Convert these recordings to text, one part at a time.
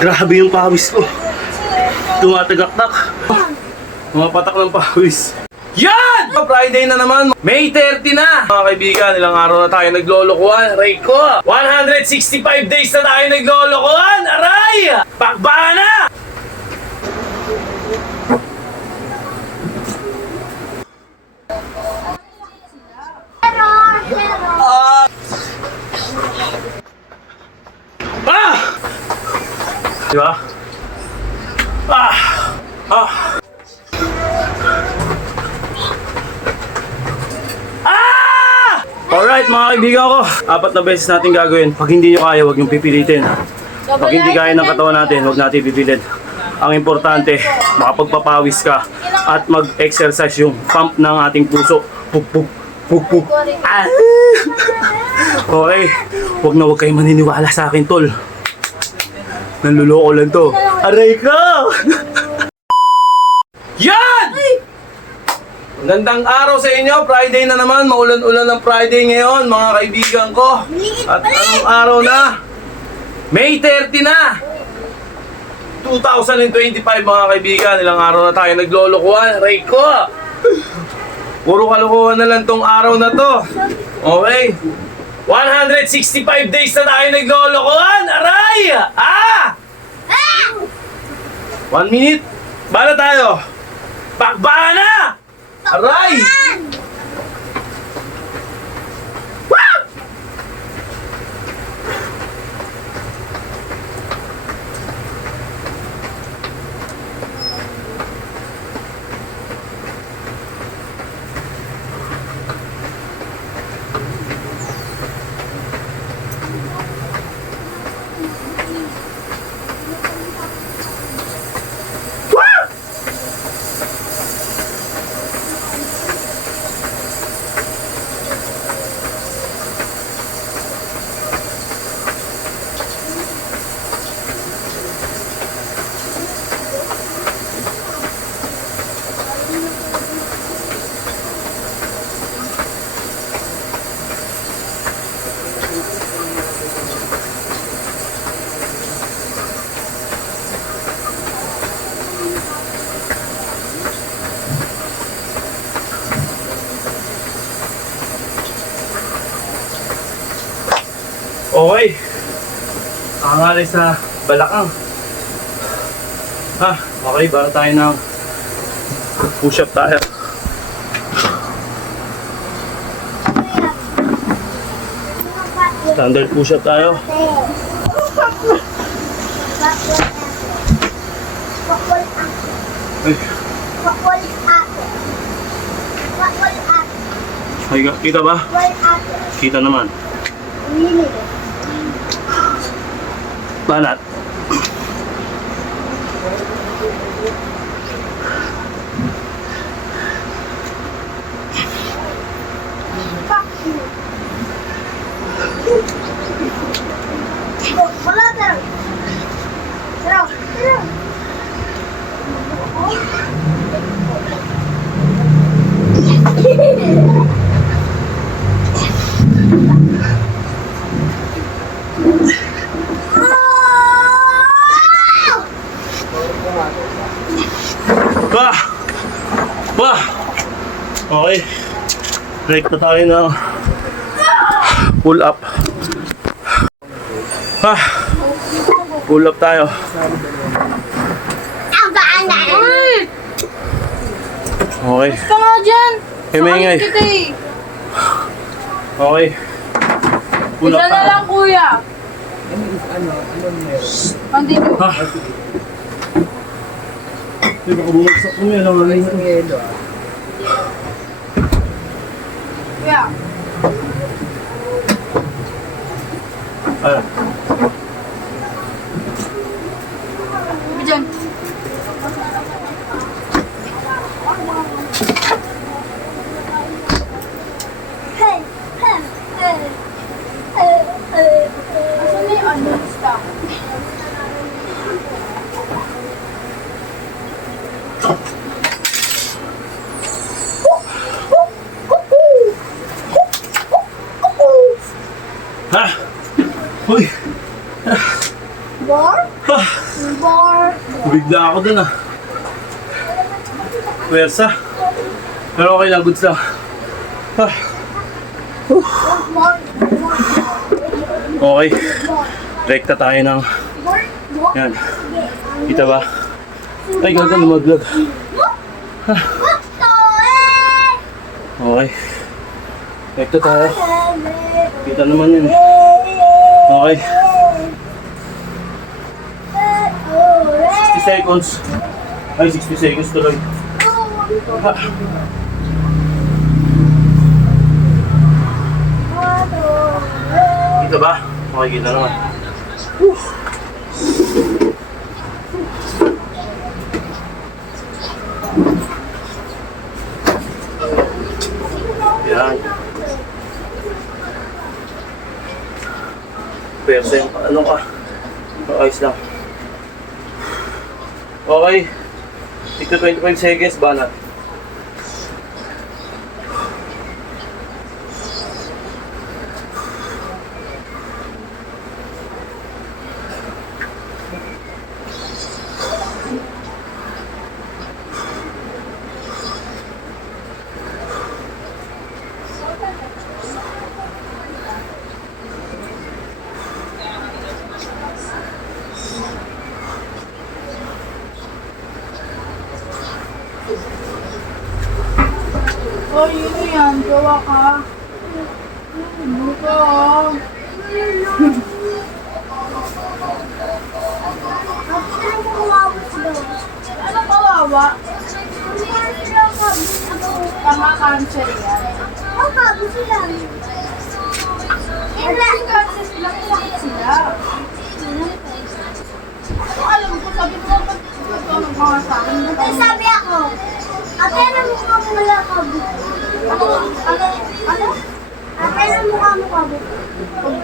Grabe yung pawis ko. Tumatagaktak. Tumapatak ng pawis. Yan! Friday na naman. May 30 na. Mga kaibigan, ilang araw na tayo naglolokohan. Aray ko! 165 days na tayo naglolokohan. Aray! Pakbaka na! Diba? Alright mga kaibigan ko, 4 na beses natin gagawin. Pag hindi nyo kaya, huwag nyo pipilitin. Pag hindi kaya ng katawan natin, huwag natin pipilit. Ang importante, makapagpapawis ka at mag-exercise yung pump ng ating puso. Puk puk, puk puk. Ah! Okay, huwag kayo maniniwala sa akin, tol. Nanluloko lang to. Aray ko! Yan! Gandang araw sa inyo. Friday na naman. Maulan-ulan ng Friday ngayon, mga kaibigan ko. At anong araw na? May 30 na! 2025 mga kaibigan. Ilang araw na tayo naglolokohan. Aray ko! Puro kalokohan na lang tong araw na to. Okay? 165 days na tayo naglolokohan! Aray! 1 minute. Bala tayo. Pakbaka na! Aray! Okay. Angalay sa balakang. Okay. Para tayo ng push-up tayo. Standard push-up tayo. Ay, kita ba? Kita naman. Banat. Okay. Break na tayo ng pull up. Pull up tayo. Okay. Basta nga dyan. Himingay. Okay. Pull up Isa na tayo. lang, kuya. Andito. Hindi baka bumagsak mo yan. Kuya. Diyan. Asan na yung ano? Stop. Uy! Bar? Bigla ako dun ah. Pwersa. Pero okay lang, goods lang. Okay. Rekta tayo ng... Yan. Kita ba? Ay, gagal, lumaglag. Okay. Rekta tayo. Kita naman yun. Okay. 60 seconds. Ay, 60 seconds tuloy. Kita ba? Makikita naman. Yan. Percent, ano ka? Ayos lang. Okay. Ito 25 seconds, banat. Oh, yun yan. Gawa ka. Buka. Ano kawawa? Tama cancer yan. Hindi cancer sila. Sakit sila. Ano alam ko? Sabi ko ba't ito ang mga sa akin? Sabi ako, ate na mukha mo wala kabut. Ano? Ate na mukha mo kabut.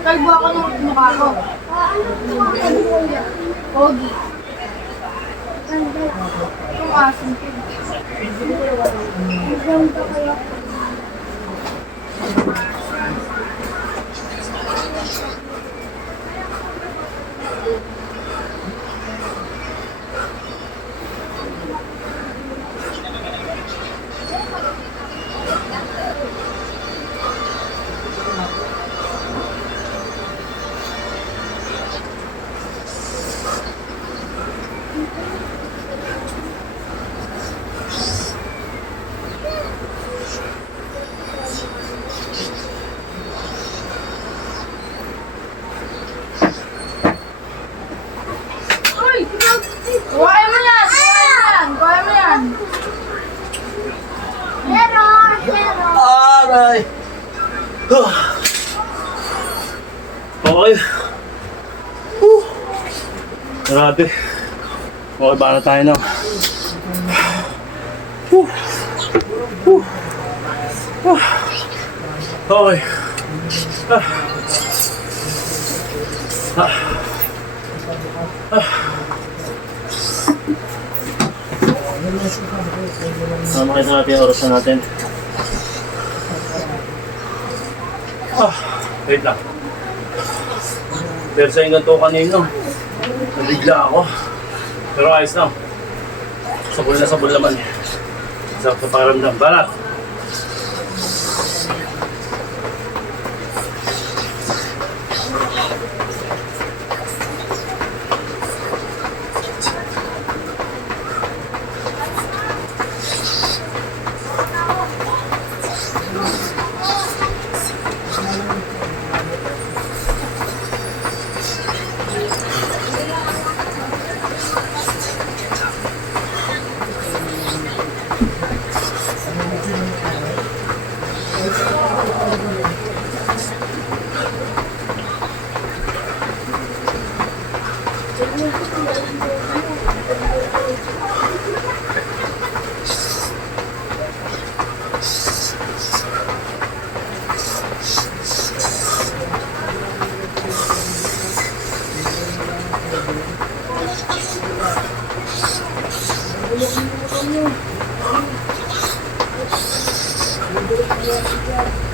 Kalbo ako ng mukha ko. Ano mukha mo kabut? Pogi. Ganda. Yung asin ko. Ganda kaya. Uy! Kuhain mo yan! Kuhain mo yan! Meron, meron. Aray! Okay. Grabe. Okay, ba na tayo na? Okay. Makita natin yung oras na natin. Wait lang. Pero sa yung ganito kanino, nabigla ako. Pero ayos lang. Sabol naman. Sarap na paramdam. Balat!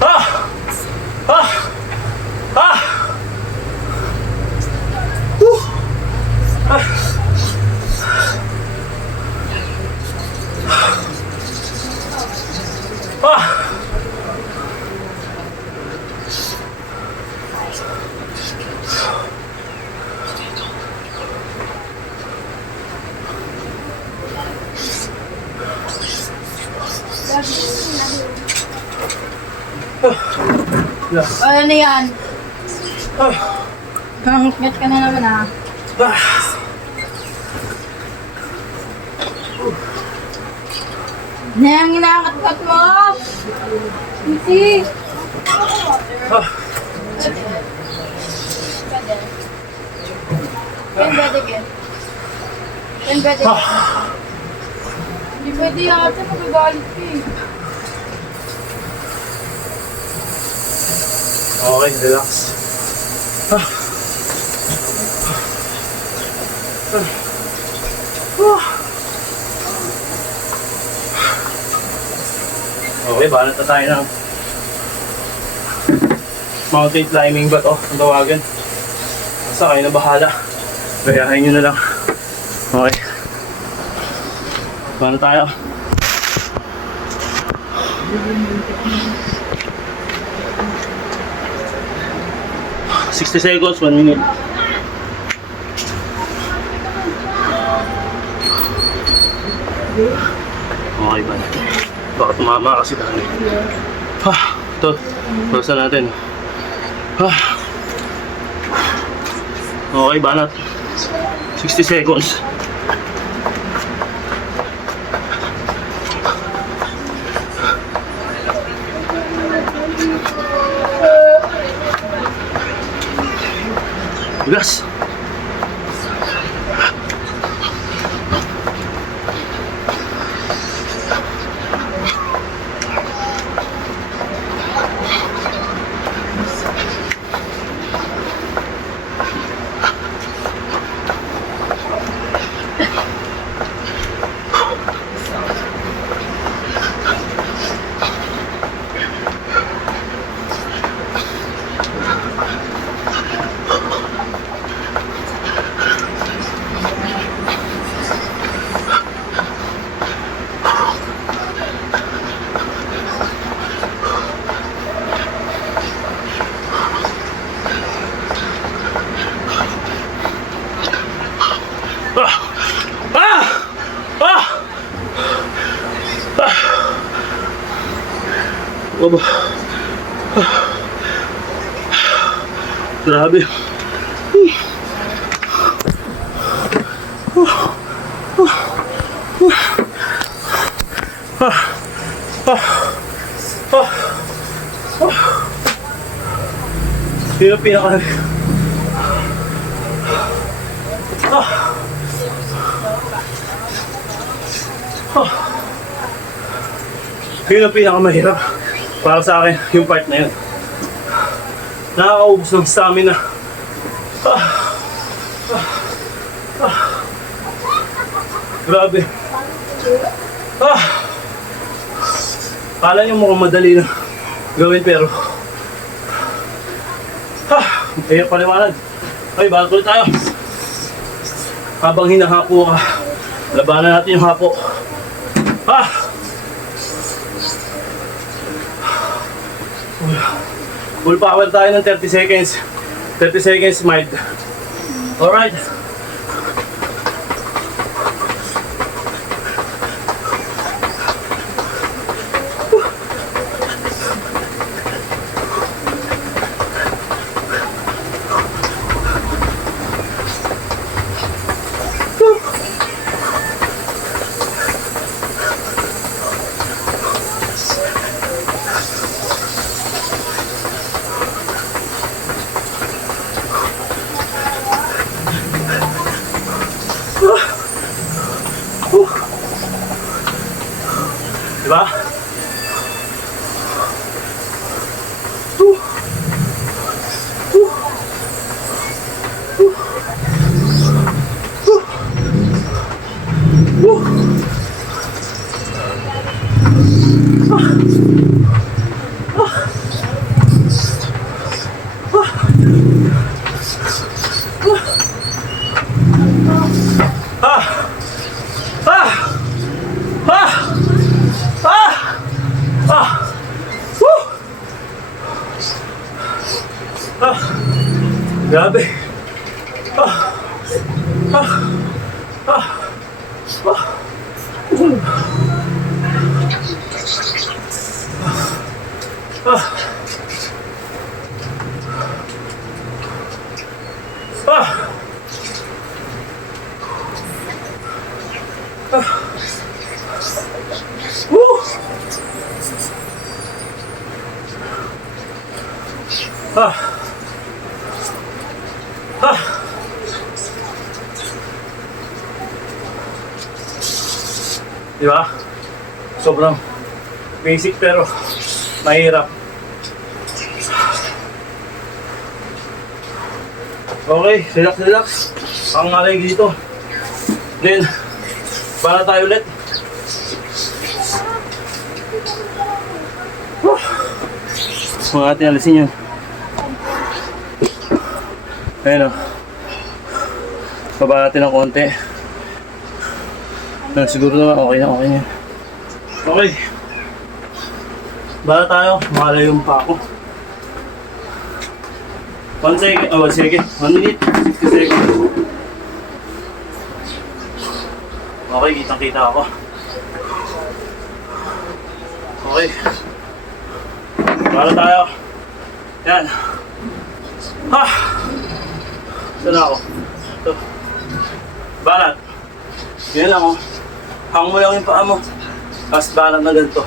Ah! Ah! Ah! Kaya na yan. Ah. Nangit ka na naman ah. Ah. Nang inaangat-ngat mo! Hindi! Ah. Can bed again. Can bed again. Ah. Hindi pwede yata, magagalit ka eh. Okay, relax. Ah. Ah. Okay, balat na tayo ng mountain climbing ba to? Ang tawagan. Basta kayo na bahala. Gayahin nyo na lang. Okay. Paano tayo? $60, 1 minute. Okay ba? Baka tumama kasi tayo. Ito. Basta natin. Okay, banat. 60 seconds. Bigas. Aba. Grabe. Sino pinaka... Yun ang pinakamahirap para sa akin, yung part na yun. Nakakaubos ng stamina. Grabe. Kala nyo mukhang madali na gawin pero mahirap paliwanag. Okay, bago ulit tayo. Habang hinahapo ka, labanan natin yung hapo. Full power tayo ng 30 seconds. 30 seconds mild. Alright. Diba? Grabe. Woo! Ah. Ah. Di ba? Sobrang basic pero mahirap. Okay, relax. Ang malay dito. Then, para tayo ulit. Mga atin, alisin yun. Ayun o. Baba natin ng konti. Siguro naman, okay na. Okay. Bala tayo, malay yung pa ako. 1 second, 1 second, 1 minute, 60 seconds. Okay, kitang-kita ako. Okay. Bala tayo. Yan. Ha! Saan na ako? Ito. Balat. Yan lang oh. Hang mo lang yung paa mo. Tapos balat na ganito.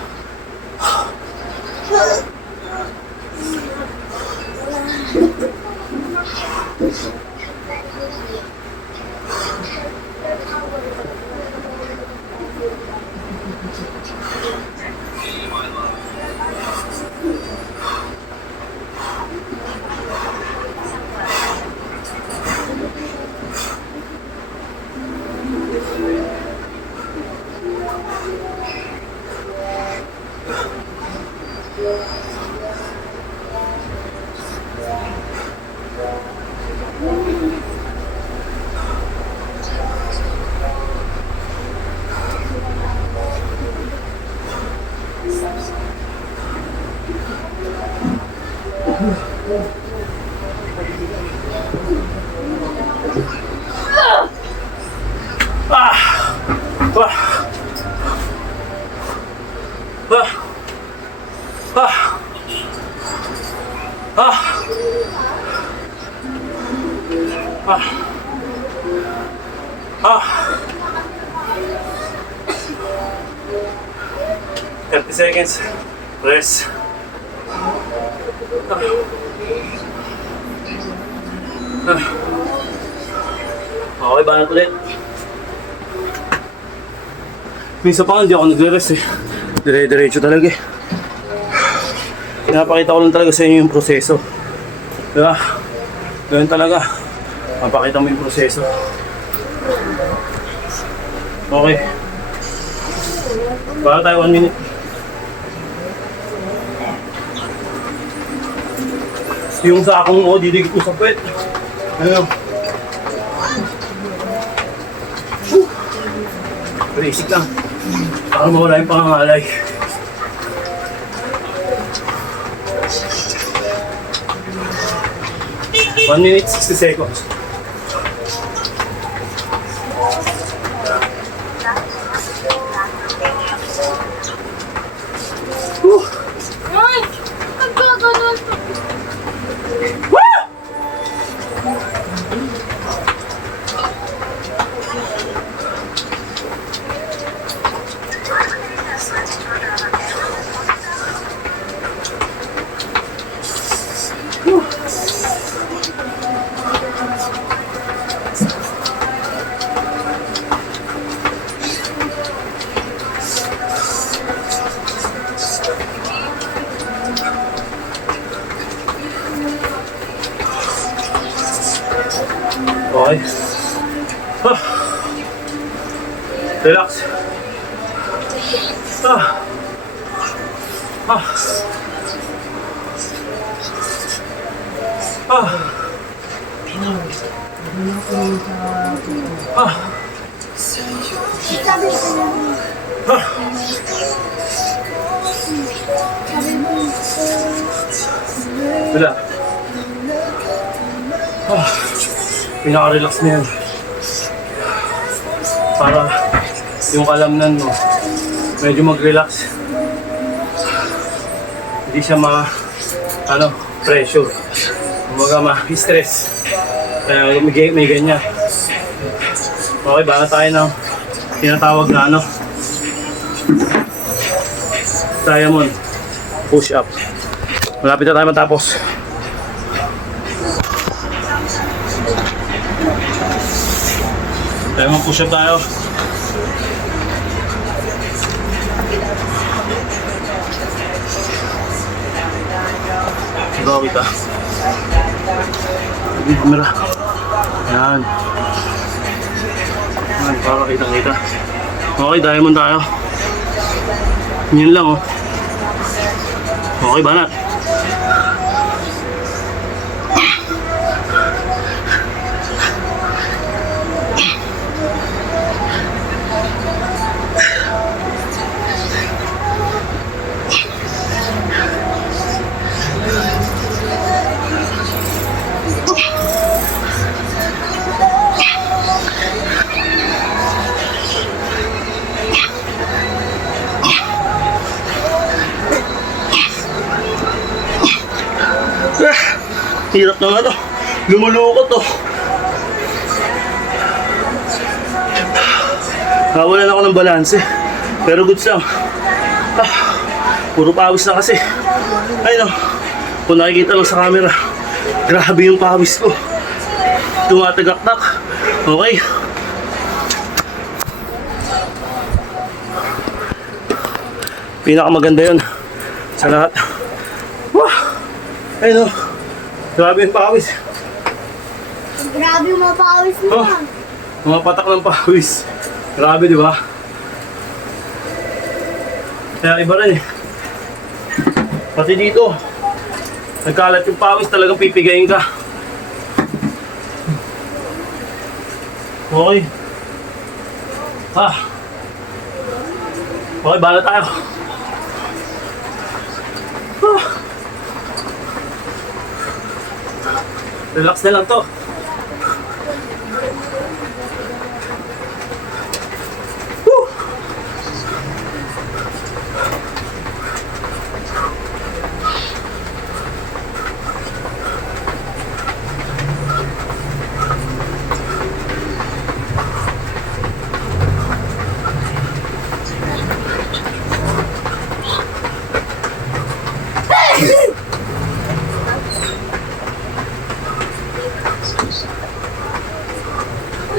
$30 seconds. Rest. Okay, banat ulit. Minsan pa nga, hindi ako nagre-rest eh. Dire-diretso talaga eh. Pinapakita ko lang talaga sa inyo yung proseso. Diba? Ganun talaga. Mapakita mo yung proseso. Okay. Para tayo 1 minute. Yung sakong mo, didikit ko sa puwet. Ano? Basic lang. Para mawala yung pangangalay. One minute, 60 seconds. Ay! Nagkaganon. Okay. Relax. Wala. Pinaka-relax na yan. Para yung kalamnan mo medyo mag-relax. Hindi siya pressure. Kumbaga ma-stress. Kaya may ganyan. Okay, baka tayo ng tinatawag na ano, diamond push up. Malapit na tayo matapos. Diamond push up tayo. Ito kita. Hindi camera. Yan. Yan, para kitang-kita. Okay, diamond tayo. Yun lang oh. Okay, banat. Hirap na nga to. Lumulukot to. Nawalan ako ng balanse. Pero goods lang. Puro pawis na kasi. Ay no. Kung nakikita lang sa camera. Grabe yung pawis ko. Tumatagaktak. Okay. Pinakamaganda yun sa lahat. Wah! Ay no. Grabe yung pawis. Grabe yung mapawis mo. Oh, mga patak ng pawis. Grabe, di ba? Kaya iba rin eh. Pati dito, nagkalat yung pawis, talagang pipigayin ka. Okay. Okay, bala tayo. Relax na lang to. Woo!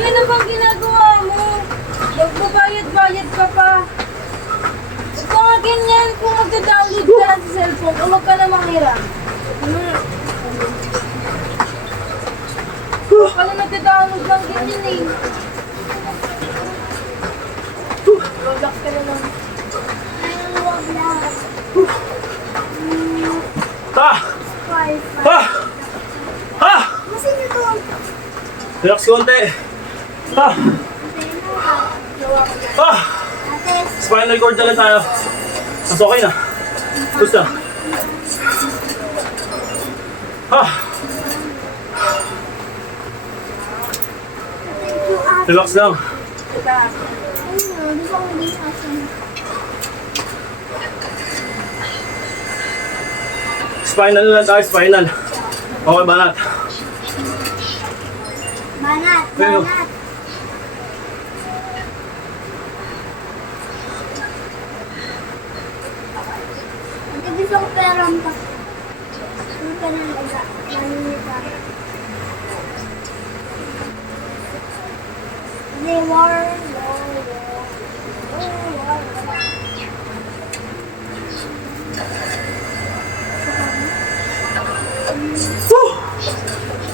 Ano bang ginagawa mo? Magbabayad-bayad ka pa. Huwag ka nga ganyan kung magda-download ka lang sa cellphone. Huwag ka na manghira. Huwag ka na nagda-download lang ganyan eh. Relax ka na lang. Huwag lang. Kasi nito. Relax konti. Ate, Spinal cord na lang tayo. Mas okay na. Gusto? Relax lang. di ko hindi asin. Spinal na lang tayo, spinal. Okay, banat. Banat, Pero- banat. Ate, gusto ko perang pa. Ano ka na laga? Manita. They were,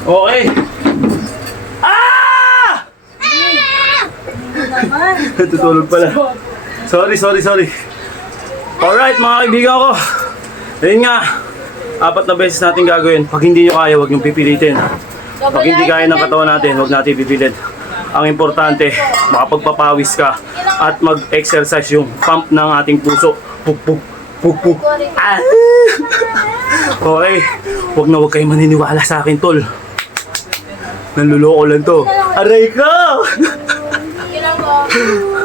Okay. Naman. Tutulog pala. Sorry. Alright mga kaibigan ko. Ayun nga. 4 na beses natin gagawin. Pag hindi nyo kaya, huwag nyo pipilitin. Pag hindi kaya ng katawan natin, huwag natin pipilitin. Ang importante, makapagpapawis ka at mag-exercise yung pump ng ating puso. Puk puk, puk puk. Ah! Okay. Huwag kayo maniniwala sa akin, tol. Nanluloko lang to. Aray ko! Kailangan ko.